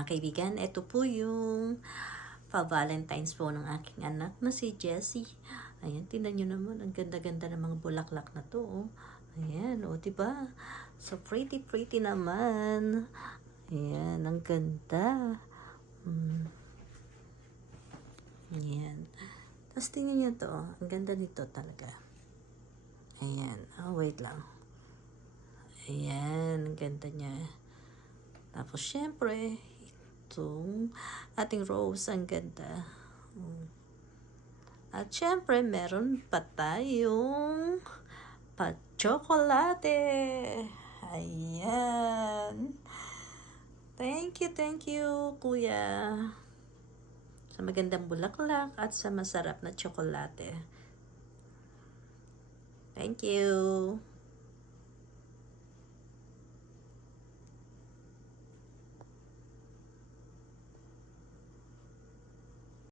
Mga kaibigan, ito po yung pa-Valentine's po ng aking anak na si Jessie. Ayan, tingnan nyo naman, ang ganda-ganda ng mga bulaklak na to. Oh. Ayan, o, diba? So pretty naman. Ayan, ang ganda. Ayan. Tapos tingnan nyo to, ang ganda nito talaga. Ayan, oh, wait lang. Ayan, ang ganda niya. Tapos syempre, itong ating rose, ang ganda. At syempre, meron pa tayong pa-chocolate. Ayan. Thank you, kuya. Sa magandang bulaklak at sa masarap na tsokolate. Thank you.